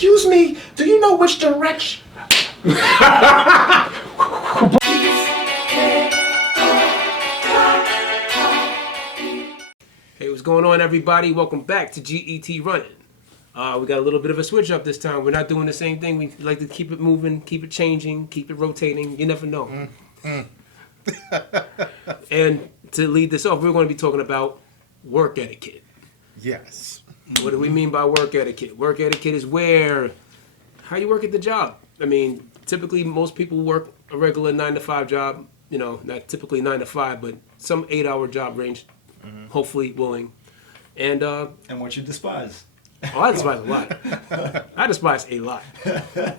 Excuse me, do you know which direction? Hey, what's going on, everybody? Welcome back to GET Running. We got a little bit of a switch up this time. We're not doing the same thing. We like to keep it moving, keep it changing, keep it rotating. You never know. And to lead this off, we're going to be talking about work etiquette. Yes. What do we mean by work etiquette? Work etiquette is how you work at the job. I mean, typically most people work a regular 9-to-5 job. You know, not typically 9 to 5, but some 8-hour job range. Hopefully willing. And what you despise. Oh, I despise a lot. I despise a lot.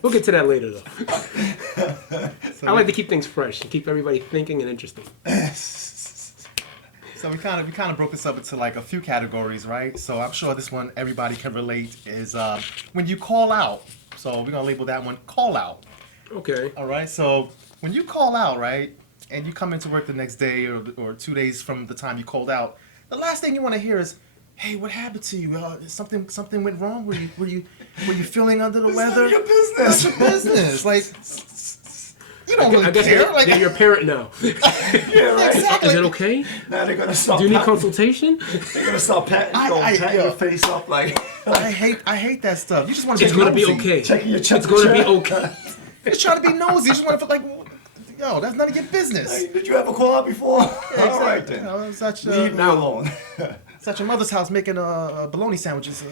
We'll get to that later, though. I like to keep things fresh and keep everybody thinking and interesting. So we kind of broke this up into like a few categories, right? So I'm sure this one everybody can relate is when you call out. So we're gonna label that one call out. Okay. All right. So when you call out, right, and you come into work the next day or 2 days from the time you called out, the last thing you want to hear is, "Hey, what happened to you? Something went wrong? Were you feeling under the weather?" It's none of your business. That's your business. Like, you don't really care. They're your parent now. Yeah, right. Exactly. Is it okay? Now they're gonna start. Do you need consultation? They're gonna start patting your face up like. I hate that stuff. You just want to be It's going to nosy. be okay. Checking your It's temperature. going to be okay. You're just trying to be nosy. You just want to feel like, yo, that's none of your business. Hey, did you ever call out before? All right then. You know, it's at Leave me alone. your mother's house making bologna sandwiches.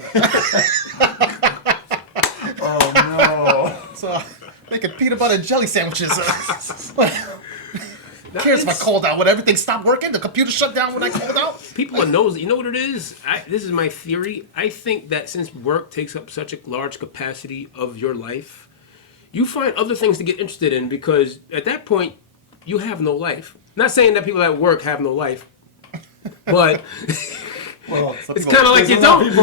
Oh no. So making peanut butter and jelly sandwiches. Who cares if I called out? Would everything stop working? The computer shut down when I called out? People are nosy. You know what it is? This is my theory. I think that since work takes up such a large capacity of your life, you find other things to get interested in because at that point, you have no life. Not saying that people at work have no life, but Well, it's kind of like you don't.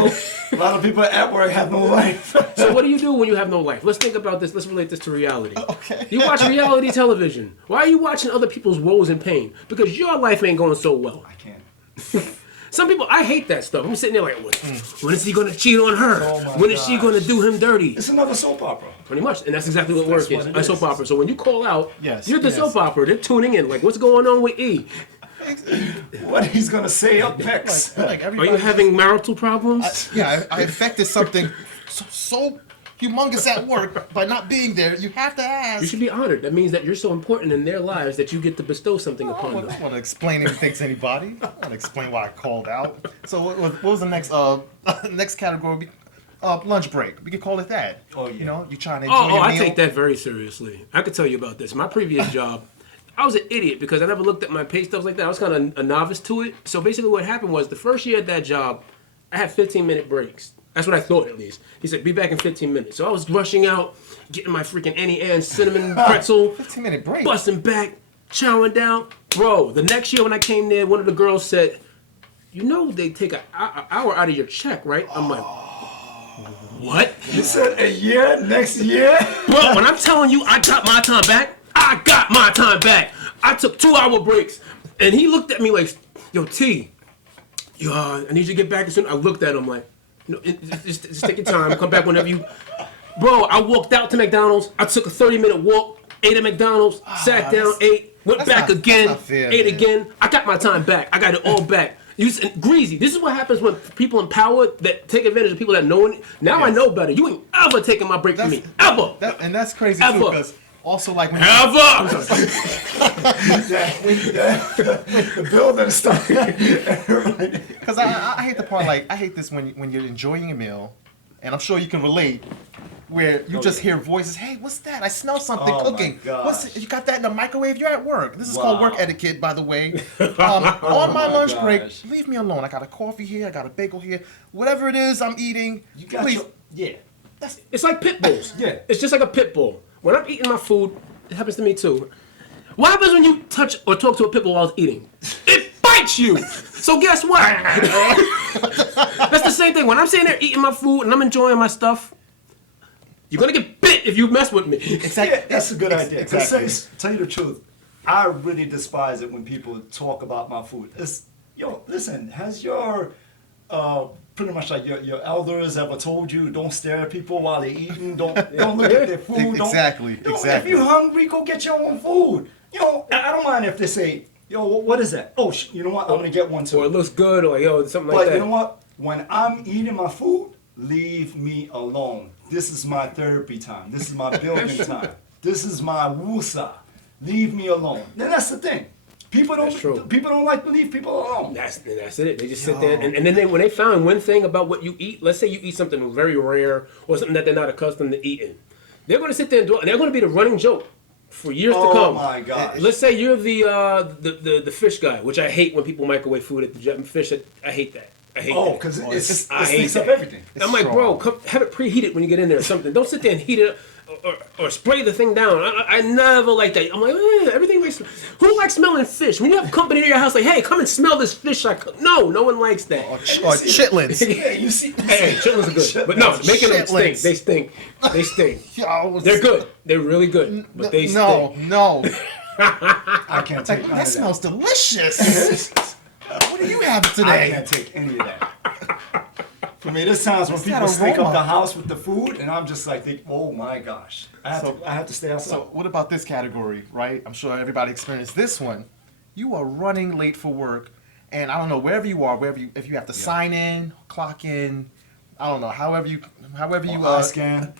A lot of people at work have no life. So what do you do when you have no life? Let's think about this. Let's relate this to reality. Okay. You watch reality television. Why are you watching other people's woes and pain? Because your life ain't going so well. I can't. Some people, I hate that stuff. I'm sitting there like, when is he going to cheat on her? Oh my When is she gosh. going to do him dirty? It's another soap opera. Pretty much. And that's exactly what work That's is. what it A soap is. opera. So when you call out, Yes, you're the yes. soap opera. They're tuning in. Like, what's going on with E? What he's gonna say up next? Like Are everybody. you having marital problems? I affected something so humongous at work by not being there. You have to ask. You should be honored. That means that you're so important in their lives that you get to bestow something I upon don't them. want to explain anything to anybody. I want to explain why I called out. So what was the next next category? Lunch break. We could call it that. Oh, yeah. You know, you trying to enjoy Oh, your I meal. take that very seriously. I could tell you about this. My previous job, I was an idiot because I never looked at my pay stubs like that. I was kind of a novice to it. So basically what happened was the first year at that job, I had 15-minute breaks. That's what I thought, at least. He said, be back in 15 minutes. So I was rushing out, getting my freaking Annie Ann cinnamon pretzel, 15-minute break. busting back, chowing down. Bro, the next year when I came there, one of the girls said, you know they take an hour out of your check, right? I'm like, what? You said a year, next year? Bro, when I'm telling you I got my time back, I got my time back. I took 2-hour breaks. And he looked at me like, yo, T, I need you to get back as soon. I looked at him like, no, just take your time. Come back whenever you. Bro, I walked out to McDonald's. I took a 30-minute walk, ate at McDonald's, sat down, ate, went that's back not- again, that's not fair, ate man. again. I got my time back. I got it all back. Greasy. This is what happens when people in power that take advantage of people that know it. Now I Yes. know better. You ain't ever taking my break from me. Ever. And that's crazy Ever. too, because also like when Ever. The building stuff. Because I hate the part, like, I hate this when you're enjoying a meal, and I'm sure you can relate, where you just hear voices, hey, what's that? I smell something Oh, my cooking. gosh. You got that in the microwave? You're at work. This is called Wow. work etiquette, by the way. On my my lunch break, gosh. leave me alone. I got a coffee here, I got a bagel here. Whatever it is I'm eating, You got please. yeah. It's like pit bulls. Yeah. It's just like a pit bull. When I'm eating my food, it happens to me too. What happens when you touch or talk to a pit bull while it's eating? It bites you. So guess what? That's the same thing. When I'm sitting there eating my food and I'm enjoying my stuff, you're gonna get bit if you mess with me. Exactly. Yeah, that's a good idea. 'Cause Exactly. tell you the truth, I really despise it when people talk about my food. Listen, has your pretty much like your elders ever told you, don't stare at people while they're eating, don't look at their food. Exactly, Don't, exactly. If you're hungry, go get your own food. I don't mind if they say, yo, what is that? Oh, you know what? I'm gonna get one too. Or it looks good, or yo, something like But that. you know what? When I'm eating my food, leave me alone. This is my therapy time. This is my building time. This is my wusa. Leave me alone. Then that's the thing. People That's true. don't like to leave people alone. That's it. They just sit there, and then when they found one thing about what you eat, let's say you eat something very rare or something that they're not accustomed to eating, they're going to sit there and do it, and they're going to be the running joke for years to come. Oh my gosh. Let's say you're the fish guy, which I hate when people microwave food at the gym. Fish, I hate that. I hate that. Because it I hate stinks up that. everything. I'm like, bro, come have it preheated when you get in there or something. Don't sit there and heat it up or spray the thing down. I never like that. I'm like, everything likes. Who likes smelling fish? When you have company at your house, like, hey, come and smell this fish I cook. No one likes that. Or chitlins. Yeah, you see. Hey, chitlins are good, but no, making them stink. They stink. They stink. Yo, They're good. They're really good, but they stink. No. I can't take none That of smells delicious. What do you have I today? can't take any of that. For me, there's times when that people stink aroma? up the house with the food, and I'm just like, oh my gosh, I have to stay outside. So what about this category, right? I'm sure everybody experienced this one. You are running late for work, and I don't know wherever you are, if you have to sign in, clock in, I don't know, however you eye scan.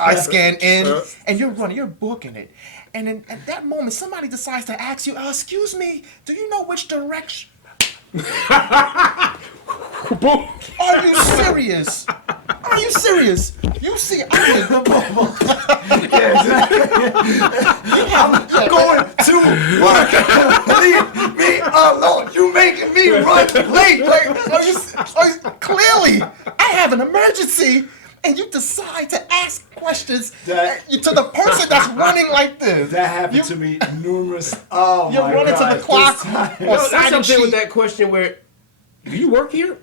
I scan in, and you're booking it, and then at that moment somebody decides to ask you, excuse me, do you know which direction? Boom. Are you serious? Are you serious? You see, Yeah, exactly. I'm going to work. Leave me alone. You making me run late. clearly, I have an emergency, and you decide to ask questions to the person that's running like this. That happened to me numerous. Oh You're my running God. to the clock. That's something with that question where, do you work here?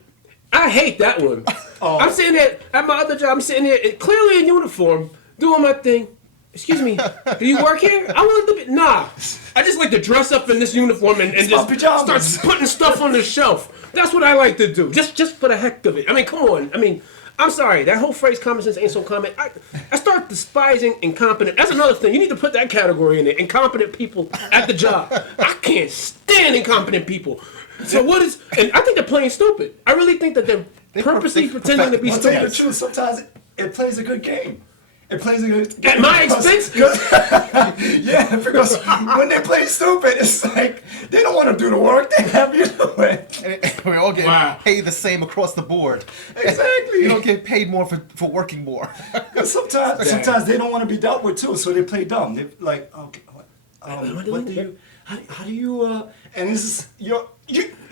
I hate that one. I'm sitting there at my other job. I'm sitting there clearly in uniform, doing my thing. Excuse me, do you work here? I want to be. Nah, I just like to dress up in this uniform and just pajamas. start putting stuff on the shelf. That's what I like to do, just for the heck of it. I mean, come on. I mean, I'm sorry. That whole phrase "common sense ain't so common." I start despising incompetent. That's another thing. You need to put that category in there. Incompetent people at the job. I can't stand incompetent people. So what is? And I think they're playing stupid. I really think that they're purposely pretending to be I'll tell you the stupid. truth. Sometimes it plays a good game. It plays a good At my expense? Yeah, because when they play stupid, it's like they don't want to do the work. They have you do it. We're all getting Wow. paid the same across the board. Exactly. You don't get paid more for working more. Because sometimes they don't want to be dealt with too, so they play dumb. They like, okay, what do you? How do you? And this is you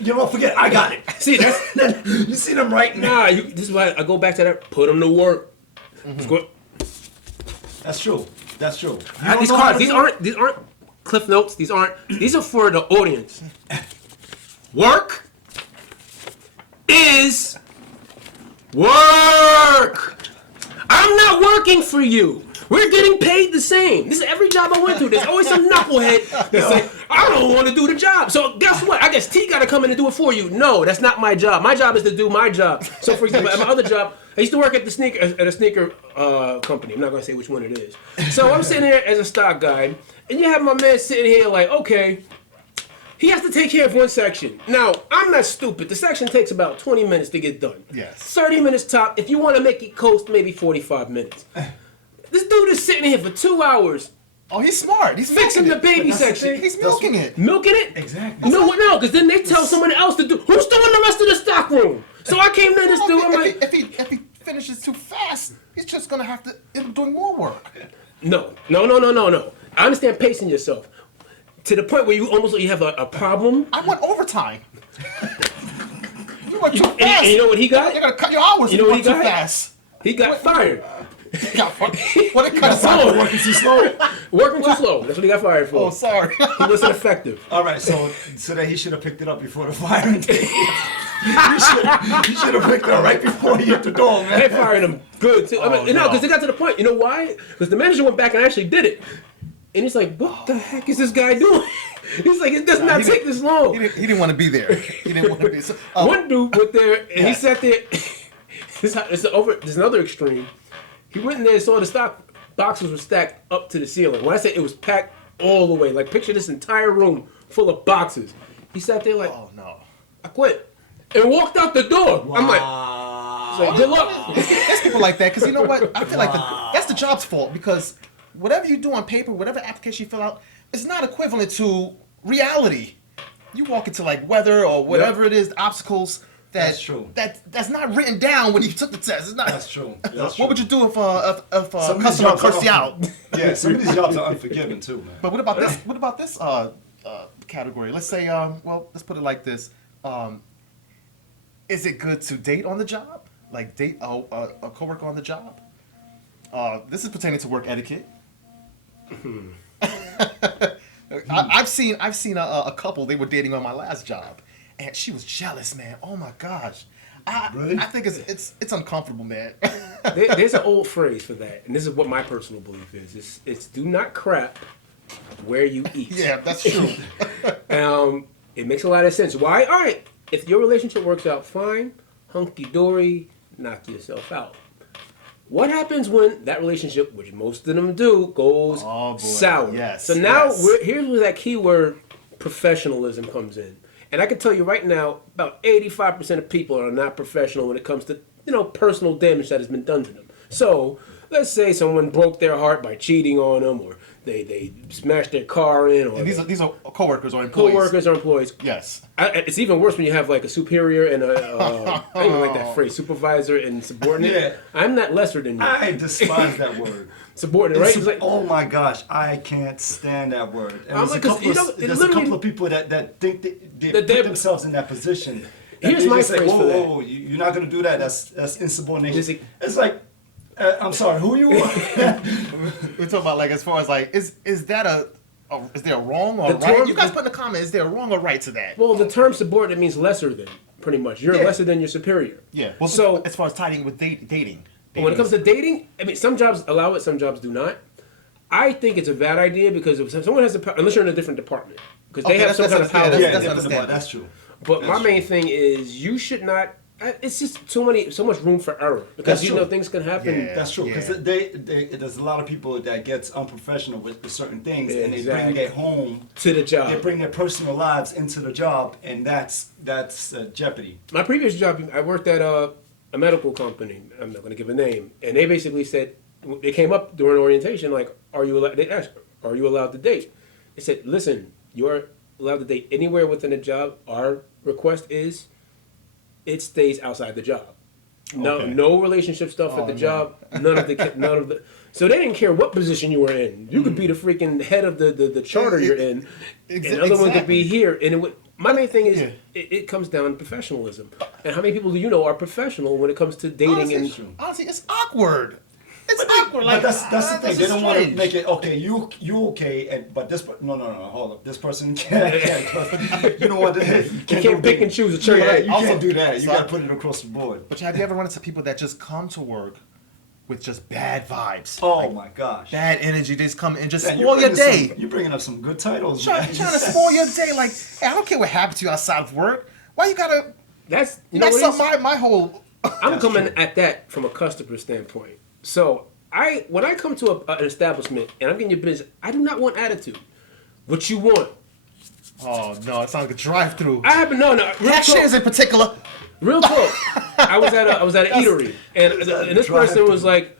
know what? Forget it. I got it. See, that's You see them right now. nah. This is why I go back to that. Put them to work. Let's go. That's true. That's true. I have these cards. These aren't cliff notes. These are for the audience. Work is work. I'm not working for you. We're getting paid the same. This is every job I went to. There's always some knucklehead that's like, I don't want to do the job. So guess what? I guess T got to come in and do it for you. No, that's not my job. My job is to do my job. So for example, at my other job, I used to work at a sneaker company. I'm not gonna say which one it is. So I'm sitting here as a stock guy, and you have my man sitting here like, okay, he has to take care of one section. Now, I'm not stupid. The section takes about 20 minutes to get done. Yes. 30 minutes top. If you want to make it coast, maybe 45 minutes. This dude is sitting here for 2 hours Oh, he's smart. He's fixing the milking it. baby That's the section. thing. He's milking it. Milking it? Exactly. No, no, because then they tell someone else to do. Who's doing the rest of the stock room? So I came in this dude. I'm like, if he finishes too fast, he's just gonna have to end up doing more work. no. I understand pacing yourself to the point where you have a problem. I want overtime. You went too fast. And you know what he got? They're gonna cut your hours. You know if what you he went too got? fast. He got fired. What it cut us off? Slow. Working too slow. Working too slow. That's what he got fired for. Oh, sorry. He wasn't effective. All right, so that he should have picked it up before the firing date. He should have picked it up right before he hit the door, man. They fired him good too. I mean, no, because they got to the point. You know why? Because the manager went back and actually did it. And he's like, what the heck is this guy doing? He's like, it does not take this long. He didn't want to be there. He didn't want to be. So, One dude went there and he sat there There's another extreme. He went in there and saw the stock boxes were stacked up to the ceiling. When I say it was packed all the way, like picture this entire room full of boxes. He sat there like, Oh no. I quit, and walked out the door. I'm like, good luck. There's people like that because you know what? I feel like that's the job's fault because whatever you do on paper, whatever application you fill out, it's not equivalent to reality. You walk into like weather or whatever it is, obstacles That's true. That's not written down when you took the test. It's not. That's true. That's What would you do if a Some of these customer jobs are cursed you out? Yeah, some of these jobs are unforgiving too, man. But what about this? What about this category? Let's say, well, let's put it like this: is it good to date on the job? Like date a coworker on the job? This is pertaining to work etiquette. I've seen a couple. They were dating on my last job, and she was jealous, man. Oh my gosh, Really? I think it's uncomfortable, man. There's an old phrase for that, and this is what my personal belief is. It's do not crap where you eat. Yeah, that's true. It makes a lot of sense. Why? All right, if your relationship works out fine, hunky-dory, knock yourself out. What happens when that relationship, which most of them do, goes sour? Yes. So now yes. here's where that keyword professionalism comes in. And I can tell you right now, about 85% of people are not professional when it comes to, personal damage that has been done to them. So let's say someone broke their heart by cheating on them, or they smashed their car in, or And these are coworkers or employees. co-workers or employees. Yes. It's even worse when you have like a superior and I don't even like that phrase, supervisor and subordinate. Yeah. I'm not lesser than you. I despise that word. Subordinate, right? It's like, Oh my gosh, I can't stand that word. And I'm there's like, a 'cause, couple, it there's a literally- couple of people that think they That they're- put themselves in that position. That Here's they my just say, phrase whoa, for that. whoa, you're not gonna do that. That's insubordination. Is it- It's like, I'm sorry, who you are? We're talking about like as far as like is there a wrong or The right? term- You guys put in the comment, is there a wrong or right to that? well, the term subordinate means lesser than, pretty much. You're Yeah. lesser than your superior. Yeah. Well, So- as far as tidying with dating. When it comes to dating, I mean, some jobs allow it, some jobs do not. I think it's a bad idea because if someone has unless you're in a different department, because they Okay, have some kind of power. that's yeah, understandable. that's true. But my That's main thing is you should not. It's just so much room for error because That's true. things can happen. Yeah. That's true because Yeah. there's a lot of people that gets unprofessional with certain things, Yeah, and they exactly. bring it home. To the job. They bring their personal lives into the job, and that's jeopardy. My previous job, I worked at a medical company. I'm not going to give a name, and they basically said they came up during orientation, like, "Are you allowed?" They asked, "Are you allowed to date?" They said, "Listen, you're allowed to date anywhere within a job. Our request is it stays outside the job. No, Okay. no relationship stuff at the no. job. None of the. So they didn't care what position you were in. You could be the freaking head of the charter you're in. Another one could be exactly. here, and it would. My main thing is Yeah. it comes down to professionalism. And how many people do you know are professional when it comes to dating Honestly, it's awkward. It's awkward. But Like that's the thing. this They is don't want to strange. make it okay. You okay? But this no, hold up. This person can't. You know what? You can't pick and choose a cherry. Yeah, you Also- can't do that. You so- got to put it across the board. But have you ever run into people that just come to work with just bad vibes? Oh Like, my gosh. bad energy. They just come and just Man, spoil your day. You're bringing up some good titles. Trying man. to spoil your day. Like, hey, I don't care what happened to you outside of work. Why you gotta That's you know mess what it up is? my whole? I'm coming at that from a customer standpoint. So when I come to an establishment and I'm getting your business, I do not want attitude. What you want? Oh no, it sounds like a drive-through. I happen no real Cashiers talk. in particular. Real talk. I was at an eatery and this person was like,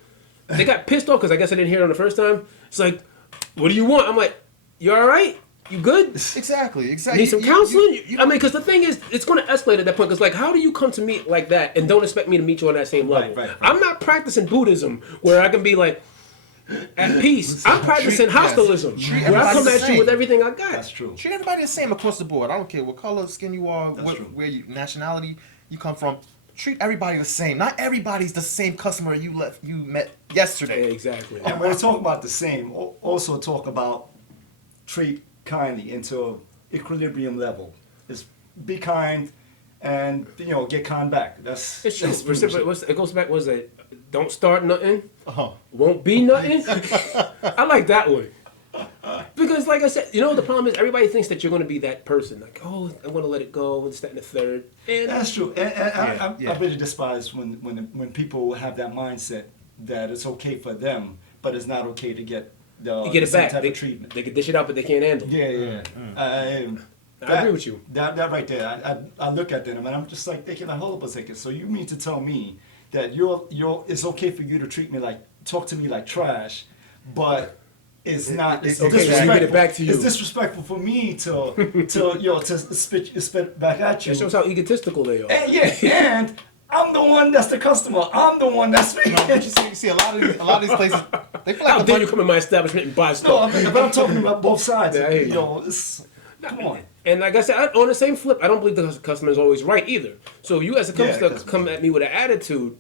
they got pissed off because I guess I didn't hear it on the first time. It's like, what do you want? I'm like, you all right? You good? Exactly. Need some counseling? I mean, because the thing is, it's going to escalate at that point. Because, like, how do you come to me like that and don't expect me to meet you on that same level? Right. I'm not practicing Buddhism where I can be like at peace. I'm practicing Treat- yes. hostilism Treat where I everybody come the at you same. with everything I got. That's true. Treat everybody the same across the board. I don't care what color skin you are, That's true. where you nationality you come from. Treat everybody the same. Not everybody's the same customer you met Yeah, yesterday. exactly. And when we talk about the same, also talk about treat kindly into equilibrium level. Just be kind, and get kind back. That's It's true. that's pretty much it. It goes back. Was it? Don't start nothing. Uh-huh. Won't be nothing. I like that one because because like I said, you know the problem is everybody thinks that you're going to be that person. Like, oh, I'm going to let it go, and this, that, and the third. And That's true. And Yeah. I really despise when people have that mindset that it's okay for them, but it's not okay to get you get it same back. type They, of treatment. they can dish it out, but they can't handle it. Yeah. I agree with you. That right there, I look at them and I'm just like thinking, like, hold up a second. So you mean to tell me that it's okay for you to treat me like, talk to me like trash, but it's not. It's okay, disrespectful. you get it back to you. It's disrespectful for me to spit back at you. That shows how egotistical they are. And and I'm the one that's the customer. I'm the one that's speaking. But you see a lot of these places, they feel How like dare you come in my establishment and buy No, stuff? but I'm talking about both sides. Yeah, I hear you. Come on. And like I said, on the same flip, I don't believe the customer is always right either. So you as a customer 'cause- come at me with an attitude,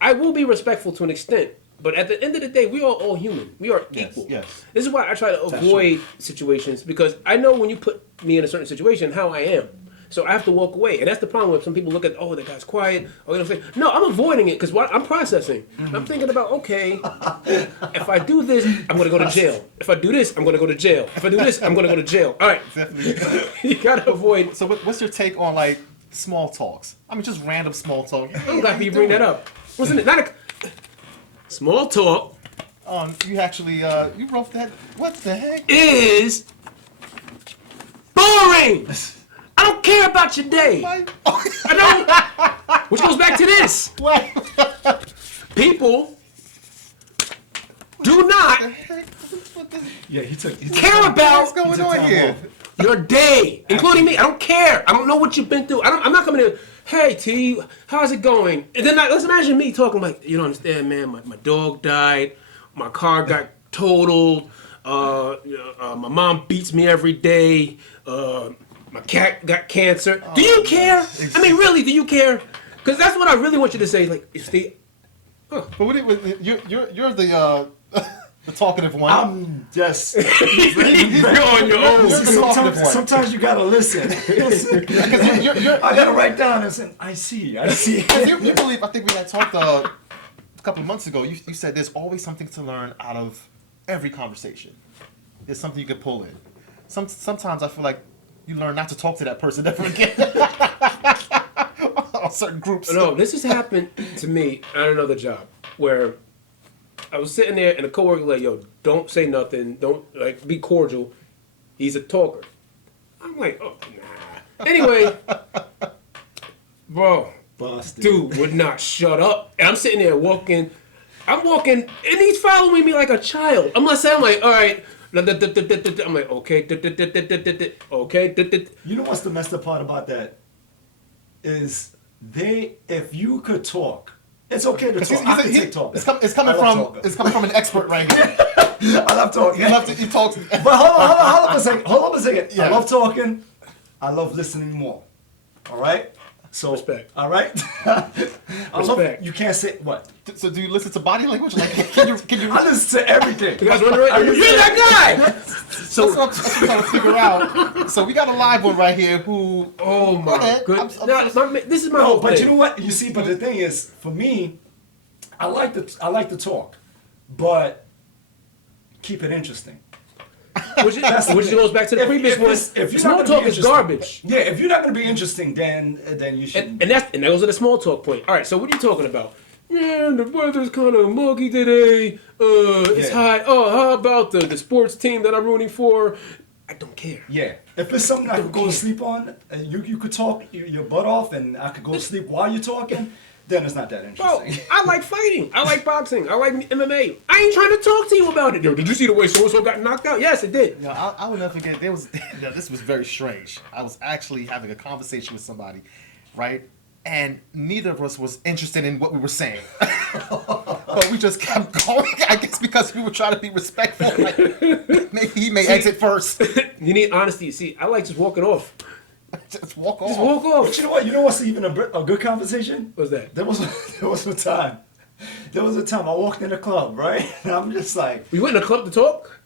I will be respectful to an extent. But at the end of the day, we are all human. We are equal. yes. This is why I try to avoid situations, because I know when you put me in a certain situation, how I am. So I have to walk away. And that's the problem with some people look at, oh, that guy's quiet. Or you know what I'm saying? No, I'm avoiding it because I'm processing. I'm thinking about, okay, if I do this, I'm going to go to jail. If I do this, I'm going to go to jail. If I do this, I'm going to go to jail. All right. Definitely. You got to avoid. So what's your take on like small talks? I mean, just random small talk. I'm glad you bring that up. Wasn't it? Not a small talk You actually you wrote that. What the heck? is boring. I don't care about your day. What? I don't. Which goes back to this. What? People do not Yeah, he took care What's about going on here? your day, including me. I don't care. I don't know what you've been through. I'm not coming in. Hey T, how's it going? And then let's imagine me talking like, you don't understand, man. My dog died. My car got totaled. My mom beats me every day. My cat got cancer. Do you care? I mean, really, do you care? Because that's what I really want you to say. Like, Steve, But you're the the talkative one. I'm just. you're on your own. You're the talkative one. Sometimes you gotta listen. Because you're I gotta write down and say, I see. you believe. I think we had talked a couple of months ago. You said there's always something to learn out of every conversation. There's something you can pull in. Sometimes I feel like you learn not to talk to that person ever again. On certain groups. No, this has happened to me at another job where I was sitting there and a coworker was like, yo, don't say nothing. Don't, like, be cordial. He's a talker. I'm like, oh, nah. Anyway, bro, Busted. dude would not shut up. And I'm sitting there walking. I'm walking, and he's following me like a child. I'm like, all right. I'm like, okay, okay. You know what's the messed up part about that? Is if you could talk, it's okay to talk. I can take talk. It's coming from an expert right here. I love talking. He talks. But hold up a second. Hold up a second. Yeah. I love talking. I love listening more. All right. So Respect. All right. Respect. You can't say what. So do you listen to body language? Like, can you? I listen to everything. You guys wondering, you're that guy. So that's what I'm trying to figure out. So we got a live one right here who. Oh my ahead. goodness. I'm- This is my No, whole but thing. you know what? You see, but the thing is, for me, I like to talk, but keep it interesting. Which goes back to the previous one. If you're Small not gonna talk be is interesting- garbage. Yeah, if you're not going to be interesting, then you should. And that goes to the small talk point. All right, so what are you talking about? Yeah, the weather's kind of muggy today. It's Yeah. hot. Oh, how about the sports team that I'm rooting for? I don't care. Yeah, if it's something I could go to sleep on, you could talk your butt off, and I could go to sleep while you're talking. Then it's not that Bro, interesting. I like fighting. I like boxing. I like MMA. I ain't trying to talk to you about it. Yo, did you see the way so-and-so got knocked out? Yes, it did. You know, I will never forget. This was very strange. I was actually having a conversation with somebody, right? And neither of us was interested in what we were saying. But we just kept going. I guess because we were trying to be respectful. Like, maybe he may exit first. You need honesty. See, I like just walking off. Just walk off. Just walk off. But you know what? You know what's even a good conversation? What's that? There was a time. There was a time I walked in a club, right? And I'm just like, We went in a club to talk?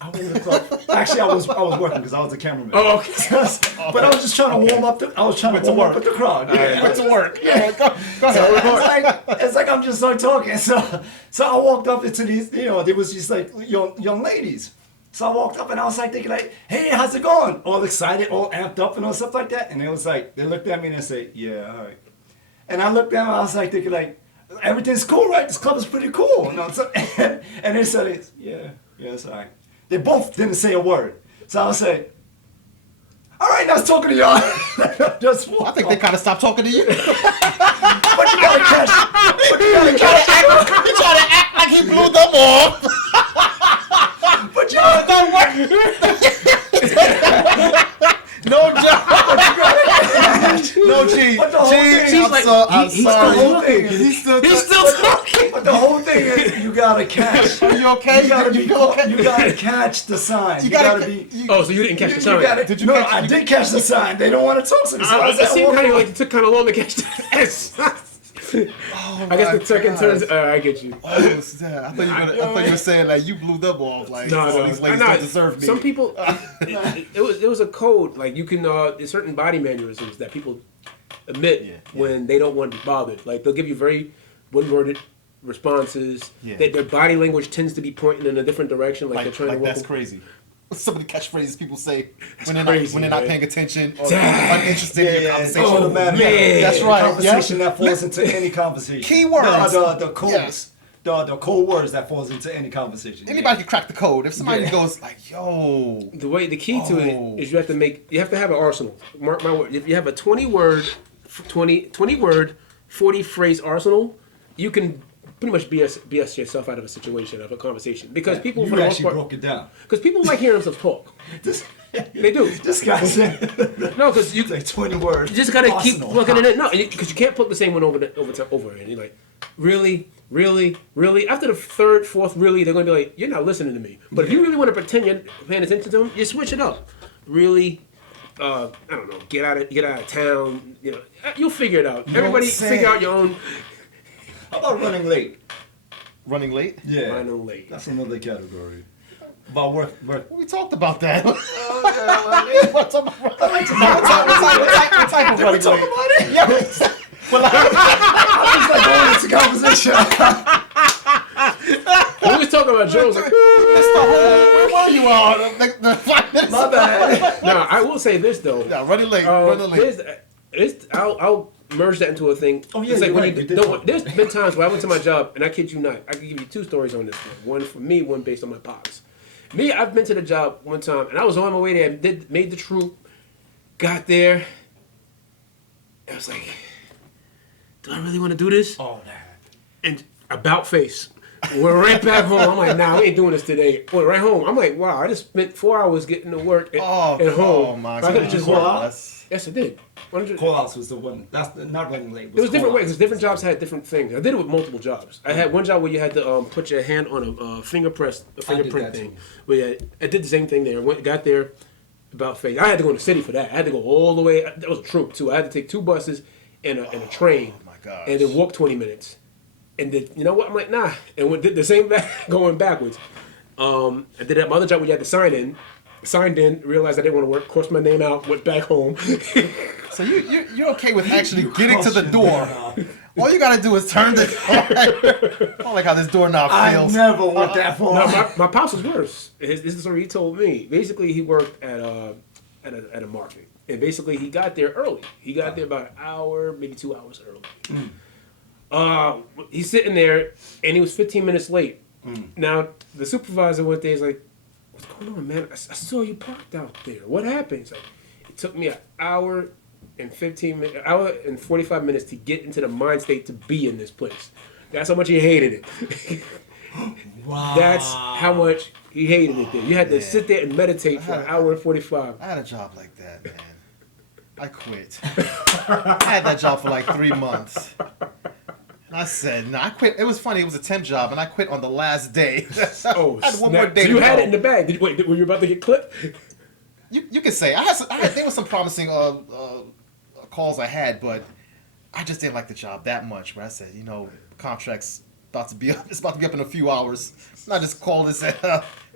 I went in the club. Actually, I was working because I was a cameraman. Oh, okay. But I was just trying to warm up. I was trying to warm up with the crowd. Yeah. Went to work. Yeah, go ahead. It's like I'm just like talking. So I walked up into these, there was these like young ladies, So I walked up and I was like thinking like, hey, how's it going? All excited, all amped up and all stuff like that. And they was like, they looked at me and they said, yeah, all right. And I looked at them and I was like thinking like, everything's cool, right? This club is pretty cool. You know, so, and they said, yeah, it's all right. They both didn't say a word. So I was like, all right, now I was talking to y'all. Just I think they kind of stopped talking to you. But you gotta catch. He tried to act like he blew them off. But you don't work. No job. No, G. But the whole thing- She's like, I'm he's sorry. the whole thing. He's still talking. But the whole thing is, you gotta catch. Are you okay? You gotta You be. feel okay? You gotta catch the sign. You gotta gotta be. Oh, so you didn't catch the You sign. gotta, Did you no, catch- I did catch the sign. They don't want to talk to me. So I I was like, see oh, how you no. like it took kind of long to catch that. I guess the second turns. I get you. Oh, snap. I thought you were saying like you blew them off. Like, No, these ladies don't deserve me. Some people, it was a code. Like you can, there's certain body mannerisms that people emit when they don't want to be bothered. Like they'll give you very one-worded responses. Yeah. Their body language tends to be pointing in a different direction. Like they're trying to walk. that's crazy. Some of the catchphrases people say when they're crazy, not man. paying attention or Damn. uninterested in your conversation. Oh, man. That's right. Conversation Yeah. that falls into any conversation. Keywords. The codes. The code words that falls into any conversation. Anybody can crack the code. If somebody Yeah. goes like, "Yo," The key to Oh. it is you have to have an arsenal. Mark my word. If you have a 20 word, 40 phrase arsenal, you can pretty much BS yourself out of a situation, of a conversation. Because people, you for the most actually part, broke it down. because people like hearing themselves talk. This, They do. this guy said No, because you like 20 words. just gotta keep Arsenal. looking at it. No, because you can't put the same one over and you're like, really. After the third, fourth, really, they're gonna be like, you're not listening to me. But if you really want to pretend you're paying attention to them, you switch it up. Really, I don't know, get out of town. You know, you'll figure it out. Everybody say figure it. out your own. How about running late? running late. Yeah. Running late. That's another category. About work. We talked about that. What type of What type of Did we running talk late? about it? Yeah. It's like going into conversation. We was talking about Joe. I was like, That's the whole. Where were you all? The 5 minutes. My bad. no, I will say this though. Yeah, running late. Running late. I'll merge that into a thing. Oh, yeah, it's like you're when right. you We did don't. talk There's about been times where I went to my job, and I kid you not, I can give you 2 stories on this one. One for me, one based on my pops. Me, I've been to the job one time, and I was on my way there. Made the troop, got there. I was like, do I really want to do this? Oh, man. And about face. We're right back home. I'm like, nah, we ain't doing this today. We're right home. I'm like, wow, I just spent 4 hours getting to work at home. Oh my I could've God. just Call worked. out? Yes, I did. Call outs was the one. That's not running late. It was different ways because different jobs had different things. I did it with multiple jobs. I had one job where you had to put your hand on a fingerprint that thing. too. But yeah, I did the same thing there. Got there about face. I had to go in the city for that. I had to go all the way. That was a troop too. I had to take 2 buses and a train. Oh my gosh. And then walk 20 minutes. And then, you know what? I'm like, nah. And we did the same back, going backwards. I did that my other job where you had to sign in. Signed in, realized I didn't want to work, crossed my name out, went back home. So you're okay with actually getting to the crossed door? your name All you gotta do is turn the door. I don't like how this doorknob I feels. never went that far. No, my pops was worse. This is what he told me. Basically, he worked at a market, and basically he got there early. He got there about an hour, maybe 2 hours early. He's sitting there, and he was 15 minutes late. Now the supervisor one day is like, "What's going on, man? I saw you parked out there. What happened?" He's like, "It took me an hour and 45 minutes to get into the mind state to be in this place. That's how much he hated it." Wow. That's how much he hated it there. You had to sit there and meditate for an hour and 45. I had a job like that, man. I quit. I had that job for like 3 months. And I said, I quit. It was funny. It was a temp job, and I quit on the last day. Oh, I had one snap. more day So to you had go. it in the bag. Were you about to get clipped? You can say there was some promising calls I had, but I just didn't like the job that much. Where I said, contract's about to be up. It's about to be up in a few hours. And I just called and said,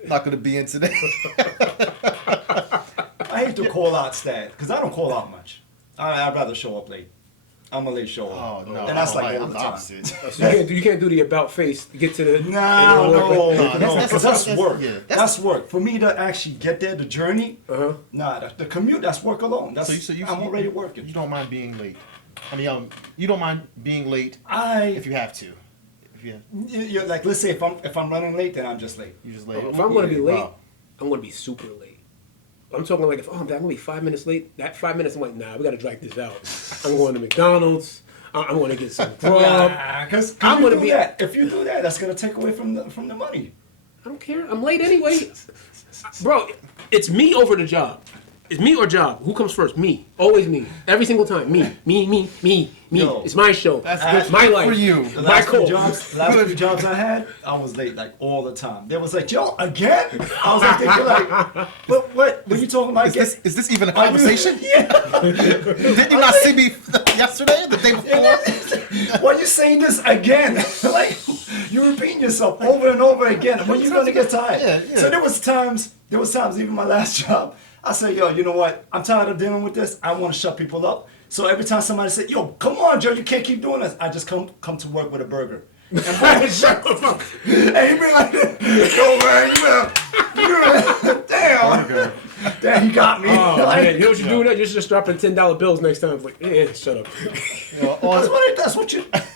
not going to be in today. I hate to call out stat because I don't call out much. I'd rather show up late. I'm a late shower. Oh no, And that's like all I'm the the time. opposite. So you can't do the about face. You get to the No, that's- because that's work. yeah, That's work. For me to actually get there, the journey. Uh-huh. Nah, the commute. That's work alone. That's I'm already working. You don't mind being late. I mean, you don't mind being late I if you have to. If you you're like, let's say if I'm running late, then I'm just late. you just late. If I'm gonna be late, Wow. I'm gonna be super late. I'm talking like if I'm gonna be 5 minutes late. That 5 minutes, I'm like, nah, we gotta drag this out. I'm going to McDonald's. I'm gonna get some grub. Because I'm gonna be. that. If you do that, that's gonna take away from the money. I don't care. I'm late anyway. Bro, it's me over the job. It's me or job. Who comes first? Me. Always me. Every single time. Me. Yo, It's my show. That's It's good my life. for you. The My last few call. jobs I had, I was late like all the time. They was like, yo, again? I was like, thinking like, what are you talking about again? Is this even a Are you- conversation? Yeah. Did you not see me yesterday? The day before? Why are you saying this again? Like, you're repeating yourself over and over again. When you gonna get tired? Yeah. So there was times, even my last job, I said, yo, you know what? I'm tired of dealing with this. I want to shut people up. So every time somebody said, yo, come on, Joe, you can't keep doing this, I just come to work with a burger. And Shut the fuck. and he be like, yo, man, damn. Damn, he got me. Oh Like, man, you know what you do with that? You should just dropping $10 bills next time. It's like, shut up.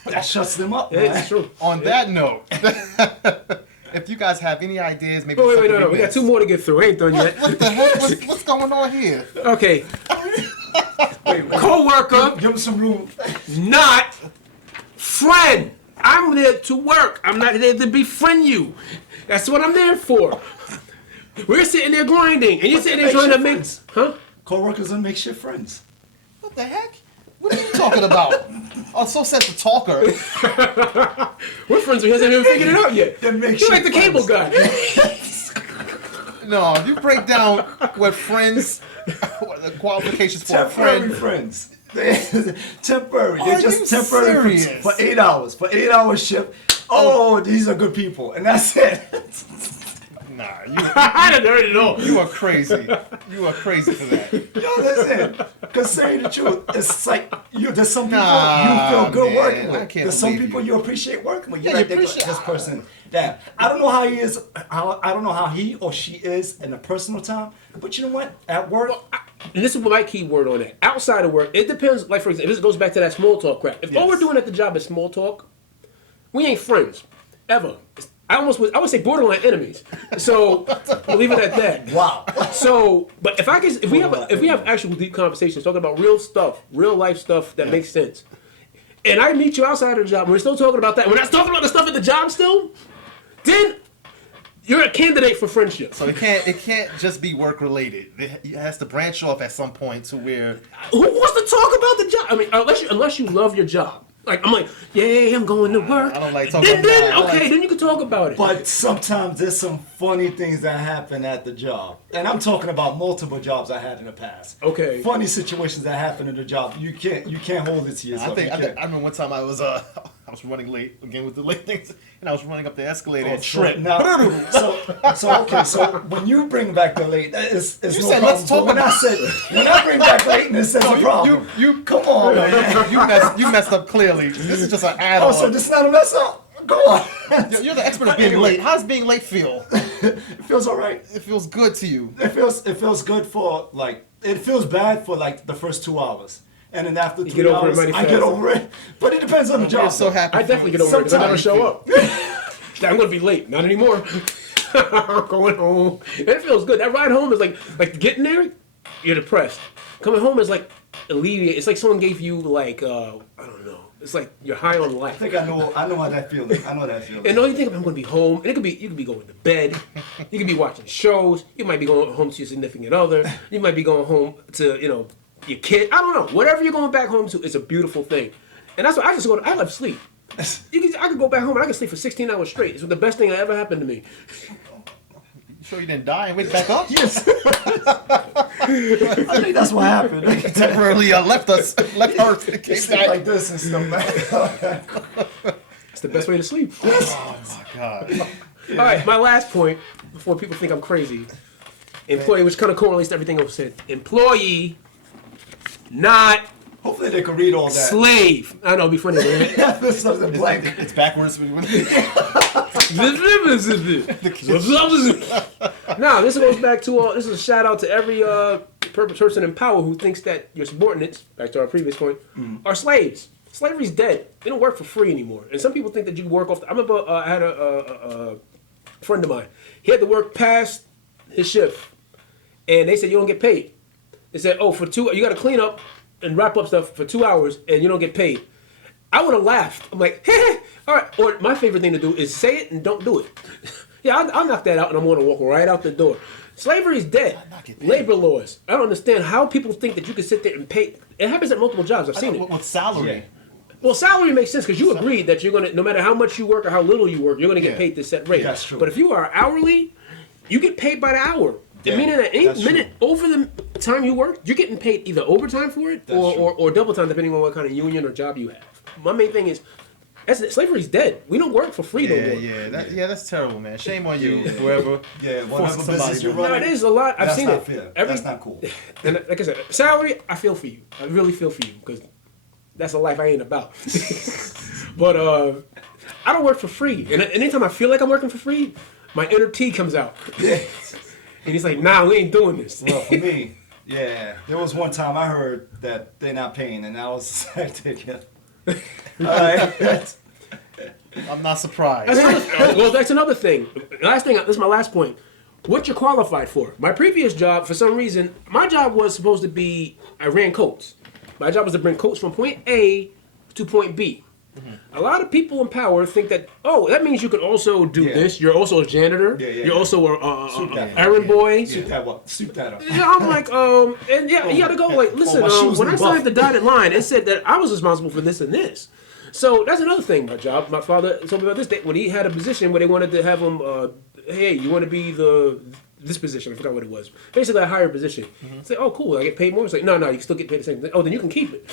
that shuts them up, man. It's true. On that note, if you guys have any ideas, maybe Oh, wait, something no. we We got missed. two more to get through. I ain't done yet. What the heck? What's going on here? Okay. Wait, Co-worker, give him some room. not friend. I'm there to work. I'm not there to befriend you. That's what I'm there for. We're sitting there grinding, and you're sitting there trying to make, friends. huh? Co-workers are makeshift friends. What the heck? What are you talking about? Oh, so says the talker. We're friends. We hasn't even figured it out yet. They're You're makeshift like the cable guy. No, if you break down what friends, what the qualifications for a Temporary friend. friends. Temporary. Are They're just you temporary serious? for 8 hours. For 8 hour shift. Oh, these are good people, and that's it. Nah, I didn't already know. you are crazy. You are crazy for that. Yo, listen. Cause saying the truth, it's like there's some people Nah, you feel good man, working I with. can't There's some believe people you. you appreciate working with. Yeah, You're like, you appreciate- this person. Damn. I don't know how he is. I don't know how he or she is in the personal time. But you know what? At work, And this is my key word on that. Outside of work, it depends. Like, for example, this goes back to that small talk crap. If all we're Yes. doing at the job is small talk, we ain't friends. Ever. I would say borderline enemies. So, we'll leave it at that. wow. So, but if we have actual deep conversations talking about real stuff, real life stuff that makes sense, and I meet you outside of the job, and we're still talking about that, we're not talking about the stuff at the job still, then you're a candidate for friendship. So it can't just be work related. It has to branch off at some point to where Who wants to talk about the job? I mean, unless you love your job. Like, I'm like, yeah, I'm going to work. I don't like talking about then, that. I okay, like- then you can talk about it. But sometimes there's some funny things that happen at the job. And I'm talking about multiple jobs I had in the past. Okay. Funny situations that happen in the job. You can't hold it to yourself. I You can't. remember one time I was running late again with the late things, and I was running up the escalator Oh, and so tripped. now, so when you bring back the late, it's You no said, problem. let's talk But when I bring back late and it says a problem, you come on, man. you messed up clearly. This is just an add-on. Oh, so this is not a mess up. Go on. You're the expert of being late. How does being late feel? It feels all right. It feels good to you. It feels good for like. It feels bad for like the first 2 hours. And then after 3 get over it hours, mighty I get fast. over it. But it depends on the I'm job. so happy. I definitely get over it because I never Sometimes show up. I'm going to be late. Not anymore. I'm going home. And it feels good. That ride home is like getting there, you're depressed. Coming home is like alleviate. It's like someone gave you like, I don't know. It's like you're high on life. I think I know how that feeling. I know that feeling. And all you think, I'm going to be home. And you could be going to bed. You could be watching shows. You might be going home to your significant other. You might be going home to, your kid. I don't know. Whatever you're going back home to is a beautiful thing. And that's why I love sleep. I could go back home and I can sleep for 16 hours straight. It's the best thing that ever happened to me. You sure you didn't die and wake back up? Yes. I think that's what happened. Temporarily left Earth. and came Sleep back. like this and stuff, man. It's the best way to sleep. Oh my god. All right, my last point before people think I'm crazy. Employee, which kind of correlates to everything I've said. Employee, not Hopefully they can read all that. Slave. I know, it'd be funny. Man. This stuff's in blank. It's backwards. Now, this goes back to this is a shout out to every person in power who thinks that your subordinates, back to our previous point, are slaves. Slavery's dead. They don't work for free anymore. And some people think that you work off. I remember I had a friend of mine. He had to work past his shift, and they said you don't get paid. They said, oh, for 2, you got to clean up and wrap up stuff for 2 hours, and you don't get paid. I would have laughed. I'm like, hey, all right. Or my favorite thing to do is say it and don't do it. Yeah, I'll knock that out, and I'm going to walk right out the door. Slavery is dead. Labor laws. I don't understand how people think that you can sit there and pay. It happens at multiple jobs. I've seen it. With salary. Yeah. Well, salary makes sense because you agreed that you're going to, no matter how much you work or how little you work, you're going to get paid this set rate. That's true. But if you are hourly, you get paid by the hour. Yeah, Meaning that any that's minute over the time you work, you're getting paid either overtime for it or double time, depending on what kind of union or job you have. My main thing is, slavery's dead. We don't work for free no more. That's terrible, man. Shame on you, whoever. Yeah, forcing whatever business you're No, running. it is a lot. I've That's seen not it. fair. Every- That's not cool. And like I said, salary, I feel for you. I really feel for you because that's a life I ain't about. But I don't work for free. And anytime I feel like I'm working for free, my inner T comes out. Yeah. And he's like, nah, we ain't doing this. Well, for me, yeah, there was one time I heard that they're not paying, and I was like, yeah. All right. I'm not surprised. That's another thing. Last thing, this is my last point. What you're qualified for. My previous job, for some reason, my job was supposed to be, I ran coats. My job was to bring coats from point A to point B. A lot of people in power think that, oh, that means you can also do this. You're also a janitor. You're also a errand boy. Suit that up. Suit that up. Yeah, I'm like, and yeah, you gotta go. Like, listen, my shoes when I look signed buff. the dotted line, it said that I was responsible for this and this. So that's another thing. My job. My father told me about this. When he had a position where they wanted to have him, hey, you want to be this position? I forgot what it was. Basically, a higher position. It's like, oh, cool. I get paid more. It's like, no, you can still get paid the same thing. Oh, then you can keep it.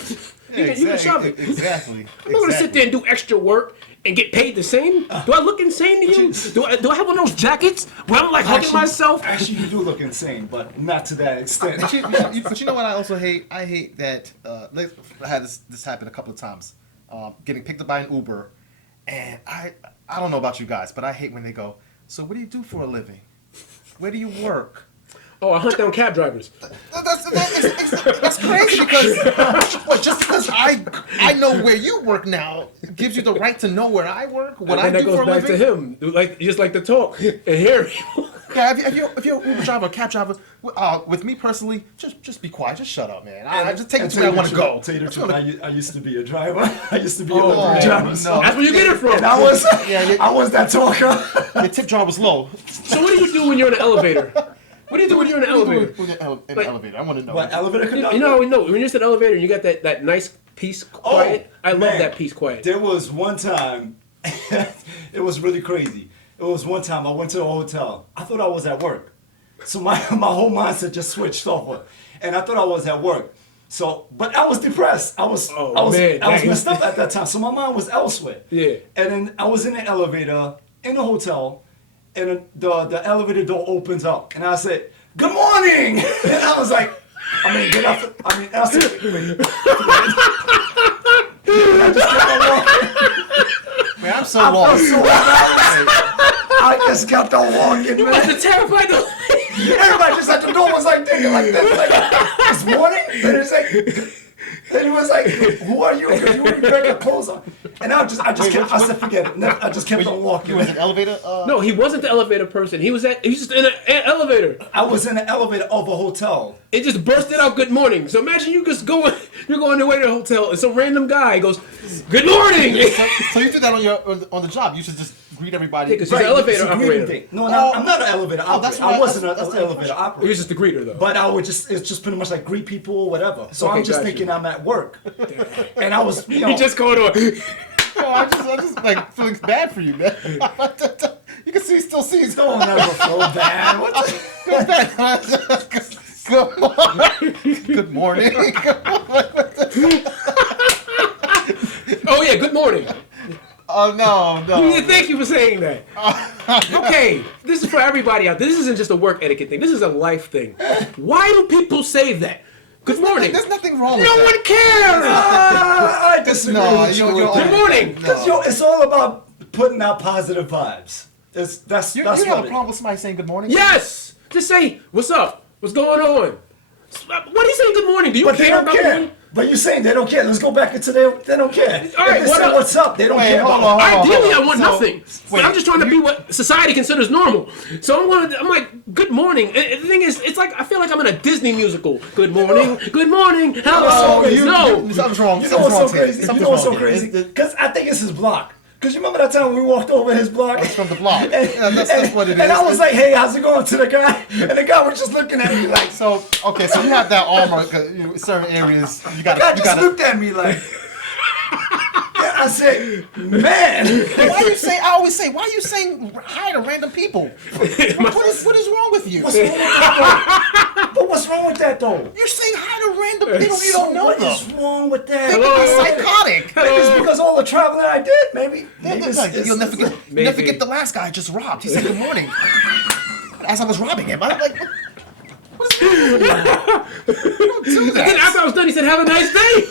You can shove it. Exactly. I'm not gonna sit there and do extra work and get paid the same. Do I look insane to you? Do I have one of those jackets where I'm like hugging myself? Actually, you do look insane, but not to that extent. But you know what I also hate? I hate that. I had this happen a couple of times. Getting picked up by an Uber, and I don't know about you guys, but I hate when they go, so what do you do for a living? Where do you work? Oh, I hunt down cab drivers. That's crazy because just because I know where you work now gives you the right to know where I work, what I And do that goes for a back living. to him. Like, just like to talk and hear him. Yeah, if you're an Uber driver, a cab driver, with me personally, just be quiet, just shut up, man. I just take it to where I want to go. Tell you the truth, I used to be a driver. I used to be a Oh, delivery driver. no. So That's where you get it from. and I was, Yeah, I was that talker. The tip jar was low. So what do you do when you're in an elevator? What do you do when you're in an elevator? In the elevator, I want to know. What, elevator conductor? No. When you're just in an elevator and you got that nice peace quiet. I love that peace quiet. There was one time, it was really crazy. It was one time I went to a hotel. I thought I was at work. So my whole mindset just switched over. And I thought I was at work. So, but I was depressed. I was messed up at that time. So my mind was elsewhere. Yeah. And then I was in the elevator in the hotel, and the elevator door opens up, and I said, "Good morning," and I was like, good afternoon. I said, wait. I just kept on walking. Man, I'm so I lost. felt so embarrassed. I just kept on walking, You must man. have terrified the Everybody just at the door was like thinking like this, like this morning. Then he was like, "Who are you?" Because you were breaking clothes on. And I just kept. I said, "Forget it." I just kept on walking. You was in an elevator? No, he wasn't the elevator person. He was just in an elevator. I was in the elevator of a hotel. It just bursted out good morning. So imagine you're going your way to the hotel and some random guy goes, "Good morning." So you did that on the job. You should just greet everybody. Yeah, 'cause he's an elevator it's a greeting operator. thing. No, I'm not an elevator operator. that's I why- wasn't that's an the elevator question. He operator. was just a greeter though. But it's just pretty much like greet people or whatever. So Okay, I'm just gotcha. thinking I'm at work. And I was, He just called on. I just like feeling bad for you, man. You can still see he's don't ever feel bad. What the? Good morning. Oh yeah, good morning. Oh no. Thank you for saying that. Okay, this is for everybody out there. This isn't just a work etiquette thing. This is a life thing. Why do people say that? Good morning. There's nothing wrong with No that. one cares. I disagree No, with you. Good morning. Because it's all about putting out positive vibes. That's You what have a it- problem with somebody saying good morning? Yes. Just say, what's up? What's going on? What are you saying good morning? Do you But they care don't about care. morning? But you're saying they don't care. Let's go back into they don't care. All right, If they what say up? what's up, they don't Wait, care hold about on. Ideally, I want So, nothing. But wait, I'm just trying to be what society considers normal. So I'm like, good morning. And the thing is, it's like I feel like I'm in a Disney musical. Good morning. Good morning. Hello. something's wrong. You know what's so Something's wrong crazy? here. You know what's so Something's wrong crazy? here. Because I think it's his block. Because you remember that time we walked over his block? It's from the block. And, Yeah, that's what it is. And I was like, hey, how's it going to the guy? And the guy was just looking at me like, So okay, so you have that armor. 'Cause, you know, certain areas you got. the guy You just gotta. looked at me like, I said, man. Why you say? I always say, why are you saying hi to random people? What is wrong with you? What's wrong with that, though? But what's wrong with that, though? You're saying hi to random people you don't know What them. is wrong with that? They could be psychotic. Maybe it's because all the traveling I did. Maybe You'll never forget. You'll never forget the last guy I just robbed. He said good morning as I was robbing him. I'm like, what is wrong with you? You don't do And then that. after I was done, he said, have a nice day.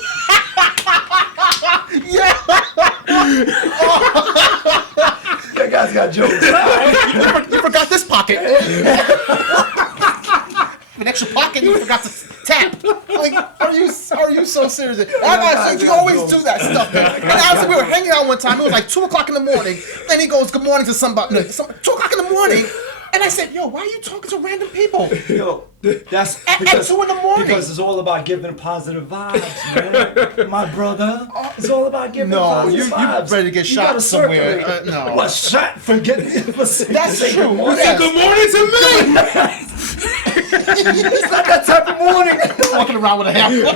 Yeah. That guy's got jokes. You forgot this pocket. An extra pocket you forgot to tap. Like, are you so serious? I gotta say, you always do that stuff, man. And honestly, we were hanging out one time. It was like 2 o'clock in the morning. Then he goes, "Good morning" to somebody. No, 2 o'clock in the morning. And I said, "Yo, why are you talking to random people?" Yo, that's At because, 2 in the morning. Because it's all about giving positive vibes, man. My brother, it's all about giving No, positive you vibes. ready to get You shot gotta somewhere. circulate. No. What shot? Forget it. That's true. Say good morning to me. It's not that type of morning. Walking around with a hammer.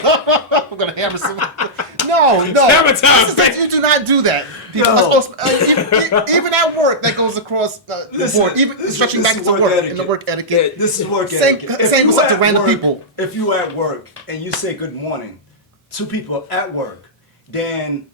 I'm gonna hammer someone. No. Hammer time, This is- bitch. You do not do that. Yo. Even at work, that goes across the Listen, board. Even stretching this back is into work work, in etiquette. the work etiquette. This is work Saying- etiquette. If saying you what's up to at random work- people. If you at work and you say good morning to people at work, then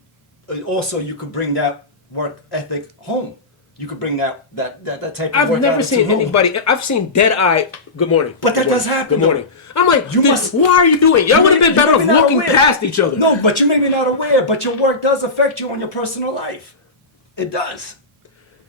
also you could bring that work ethic home. You could bring that type of I've work never attitude seen home. anybody. I've seen dead eye. Good morning. But that Good does morning. happen, Good morning. though. I'm like, You dude, must- why are you doing? Y'all would have been better off maybe not looking aware. past each other. No, but you may be not aware, but your work does affect you on your personal life. It does.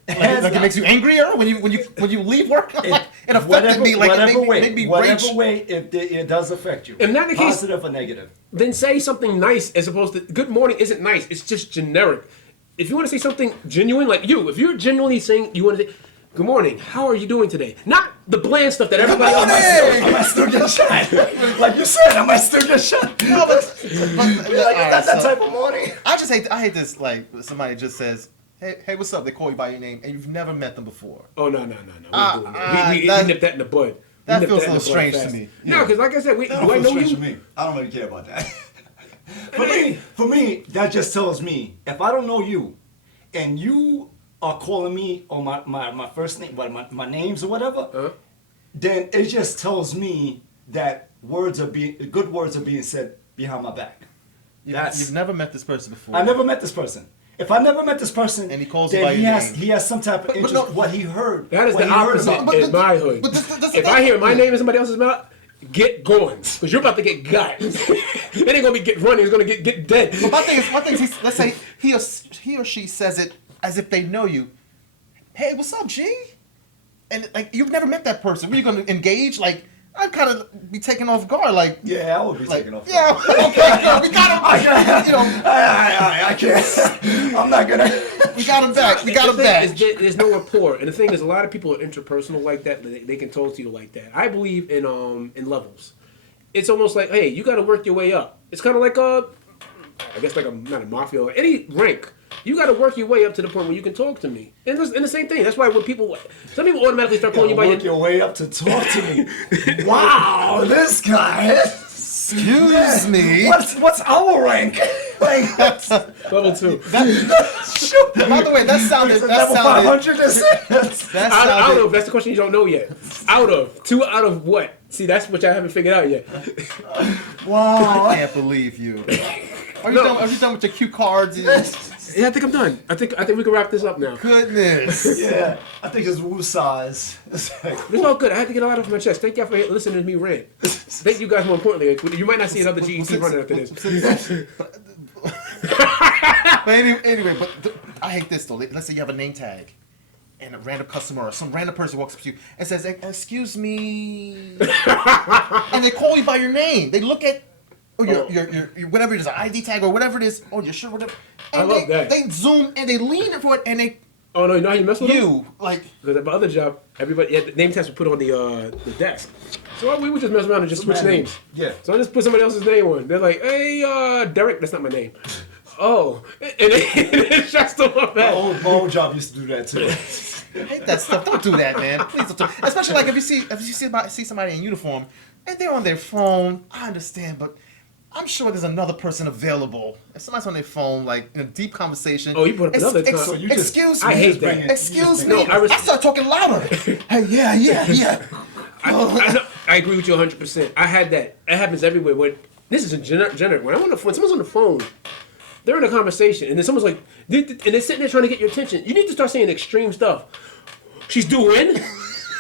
Like it makes you angrier when you leave work. Like, it affected whatever, me. Like it whatever way, made me whatever rage. way, it does affect you. In that case- positive or negative. Then say something nice as opposed to good morning isn't nice. It's just generic. If you want to say something genuine, like you, if you're genuinely saying you want to say, good morning, how are you doing today? Not the bland stuff that everybody else I might still get shot. Like you said, I might still get shot. No, but Like, it's not that type of morning. I hate this. Like somebody just says, "Hey, what's up?" They call you by your name, and you've never met them before. Oh, no. We ain't doing that. We that- nipped that in the bud. that We nipped feels a in the little bud strange to fast. me. No, Yeah. because like I said, do That I don't know feel strange you? to me. I don't really care about that. For me, that just tells me if I don't know you, and you are calling me on my first name, my names or whatever, then it just tells me that good words are being said behind my back. You've never met this person before. I never met this person. If I never met this person, And he calls you then by your name. he has some type of interest. no, what he heard. That is what the he heard opposite about. in my hood. but this- If I hear my name in somebody else's mouth, get going. Because you're about to get got. It ain't going to be get running. It's going to get dead. But my thing is, let's say he or she says it as if they know you. Hey, what's up, G? And like you've never met that person. Were you gonna engage? Like I'd kind of be taken off guard. Like Yeah, I would be like taking off. yeah, okay, good. We got him. You know, I can't. I'm not gonna. we got him back. We got The him thing back. is, there's no rapport, and the thing is, a lot of people are interpersonal like that. They can talk to you like that. I believe in levels. It's almost like, hey, you got to work your way up. It's kind of like I guess like not a mafia or any rank. You got to work your way up to the point where you can talk to me. And the same thing. That's why when some people automatically start calling you by Work your way up to talk to me. Wow, this guy. Excuse me. What's our rank? Like, level 2. shoot. By the way, that sounded. Level 500 is That Out of, sounded. that's the question you don't know yet. Out of 2 out of what? See, that's what I haven't figured out yet. I can't believe you. Are you done with your cue cards? Yeah, I think I'm done. I think we can wrap this up now. Goodness. Yeah, I think it's Wusa is. It's like, It's all good. I had to get a lot off my chest. Thank y'all for listening to me rant. Thank you guys more importantly. You might not see another GET running after this. But anyway, I hate this though. Let's say you have a name tag, and a random customer or some random person walks up to you and says, "Excuse me," and they call you by your name. They look at your whatever it is, an ID tag or whatever it is. Oh, your shirt, whatever. And I love that. They zoom and they lean for it and they Oh no, you know how you mess with them? you like. Because at my other job, everybody the name tags were put on the desk. So we would just mess around and just switch Random. names. Yeah. So I just put somebody else's name on. They're like, "Hey, Derek," that's not my name. Oh, and it shuts them up. my old job used to do that too. I hate that stuff. Don't do that, man. Please don't do it. Especially like if you see somebody in uniform and they're on their phone. I understand, but I'm sure there's another person available. If somebody's on their phone, like in a deep conversation. Oh, you put up another time. So you just- excuse me. I hate that. Excuse No, me. I I start talking louder. Hey, yeah. I agree with you 100%. I had that. It happens everywhere. When this is a generic. When someone's on the phone, they're in a conversation, and then someone's like, and they're sitting there trying to get your attention. You need to start saying extreme stuff. She's doing.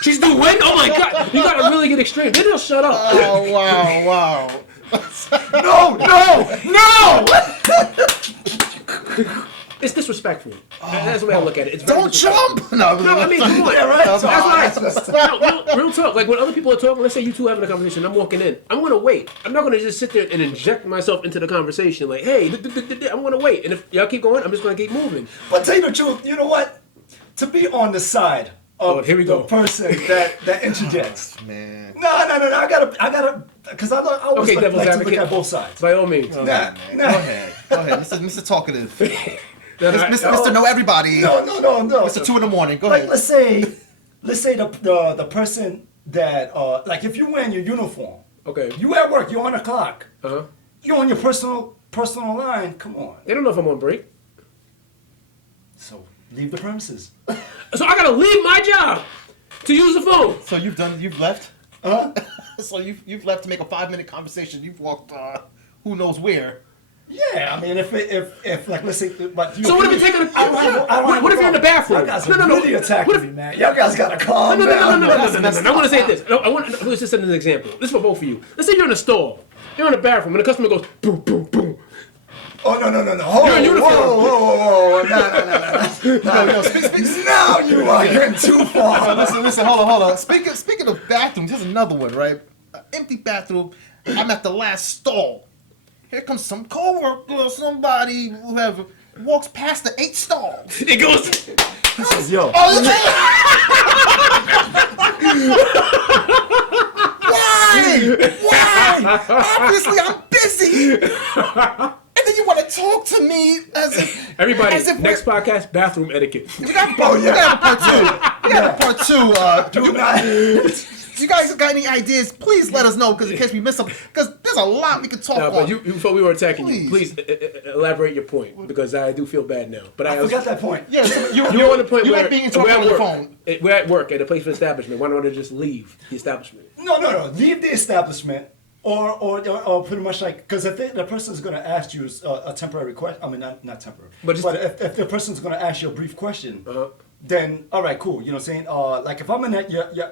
She's doing. Oh my God! You gotta really get extreme. Then they'll shut up. Oh wow. No! It's disrespectful. That's the way I look at it. It's very Don't disrespectful. jump. No, No, I mean, come on. Yeah, right. That's why. Real talk. Like when other people are talking, let's say you two having a conversation, I'm walking in. I'm gonna wait. I'm not gonna just sit there and inject myself into the conversation. Like, hey, I'm gonna wait. And if y'all keep going, I'm just gonna keep moving. But tell you the truth, you know what? To be on the side of Oh, here we the go. person that interjects. man. No. I gotta, because I always Okay, like devil's to advocate. look at both sides. By all means. Go Nah. ahead, Mr. Talkative. No, no, Mr. Know Everybody. No. Mr. 2 in the morning. Go Like ahead. let's say the person that like if you wearing your uniform, Okay. you at work, you're on the clock, Uh-huh. you're on your personal line. Come on, They don't know if I'm on break. so leave the premises. So I gotta leave my job to use the phone. So you've left? Huh? So you've left to make a 5-minute conversation. You've walked who knows where. Yeah, I mean if like let's say, but you, So what if you're taking what if you're in the bathroom? Y'all guys No, are no, no. really attacking What if- me, man. Y'all guys gotta calm No. down. I want to say this. Let's just set an example. This is for both of you. Let's say you're in a stall. You're in a bathroom, and the customer goes boom, boom, boom. Oh no! Hold You're in uniform. Whoa! No. Now you are getting too far. Listen, hold on. Speaking of bathrooms, here's another one, right? An empty bathroom. I'm at the last stall. Here comes some coworker or somebody, whoever, walks past the 8 stalls. It goes. He says, "Yo, Oh, Why? Obviously, I'm busy. And then you want to talk to me as if Everybody, as if next podcast, bathroom etiquette. we got part 2. We got a part 2. do not." You guys got any ideas? Please let us know, because in case we miss something, because there's a lot we could talk No, on. but you before we were attacking you, Please. please elaborate your point because I do feel bad now. But I forgot that point. Yeah, so You're on the point you where like being we're talking at on the work. phone. We're at work at a place for establishment. Why don't I just leave the establishment? No. Leave the establishment, or pretty much like, because if the person's gonna ask you a temporary question, I mean not temporary, But but, just- if the person's gonna ask you a brief question, Uh-huh. then all right, cool. You know what I'm saying? Like if I'm in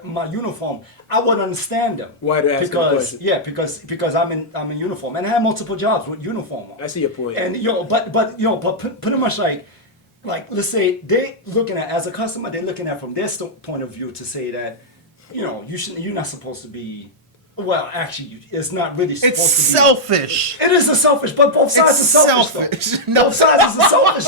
my uniform, I would understand them. Why they're asking the because question. yeah, because I'm in uniform and I have multiple jobs with uniform on. I see your point. And but pretty much like let's say they looking at, as a customer, they're looking at from their point of view to say that, you're not supposed to be. Well, actually, it's not really supposed It's to be. selfish. It is a selfish, but both sides It's are selfish. selfish. Though. No. Both sides are selfish.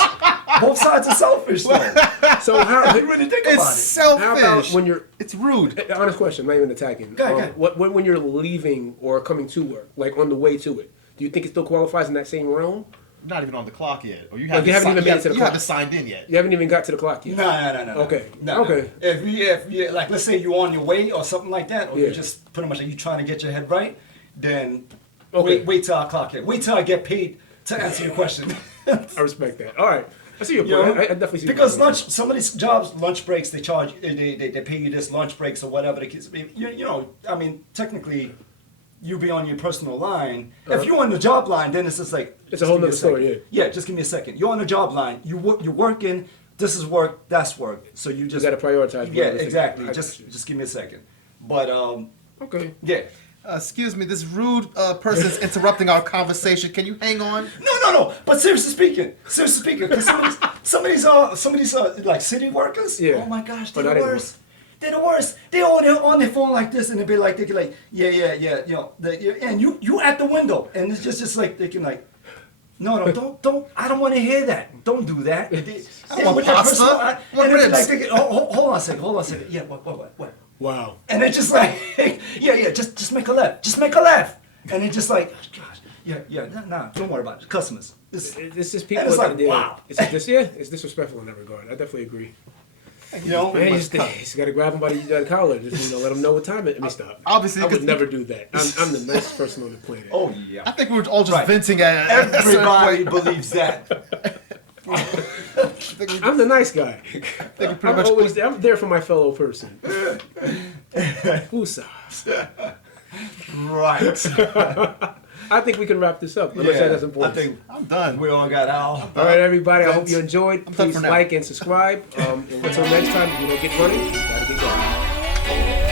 Both sides are selfish. Though. So how? If you really think It's about it. selfish. How about when you're? It's rude. Honest question. I'm not even attacking. Go ahead. When you're leaving or coming to work, like on the way to it, do you think it still qualifies in that same realm? Not even on the clock yet, or you Like, you haven't even made it to the you clock. haven't signed in yet. You haven't even got to the clock yet. No. Okay. No. Okay. If you like, let's say you're on your way or something like that, or Yeah. you're just pretty much like you trying to get your head right, then Okay. wait till I clock in. Wait till I get paid to answer your question. I respect that. All right. I see your You point. know? I definitely see your Because point. some of these jobs, lunch breaks, they charge, they pay you this lunch breaks or whatever the kids. I mean, technically, you be on your personal line. If you're on the job line, then it's just like It's just a whole give me nother story, second. yeah. Yeah, just give me a second. You're on the job line. You're working. This is work. That's work. So you just gotta prioritize Yeah, everything. exactly. I Just got you. just give me a second. But Okay. yeah. Excuse me, this rude person's interrupting our conversation. Can you hang on? No. But seriously speaking, because some of these like city workers. Yeah. Oh my gosh, Oh, they're that the ain't worst. They're the worst. They're on their phone like this, and they be like, yeah, you know, and you at the window, and it's just like they can like. No, don't. I don't want to hear that. Don't do that. I want pasta. I want ribs. Hold on a second. Yeah, what? Wow. And it's just like, yeah, just make a left. Just make a left. And it's just like, oh, gosh, yeah, nah, don't worry about it. Customers. It's just people. And it's like, at the end. wow. It's disrespectful in that regard. I definitely agree. You know, Man, you just gotta grab them by the collar. Just let them know what time it. Let me stop. Obviously, I would 'cause- never do that. I'm the nicest person on the planet. oh I yeah. think we were all just Right. venting at Everybody believes that. I'm the nice guy. pretty I'm much- always there. I'm there for my fellow person. Woosah. Right. I think we can wrap this up. Unless that doesn't I think I'm done. we all got our. All right, everybody. I hope you enjoyed. done Please for now. like and subscribe. And until next time, if you don't get running, you gotta get going.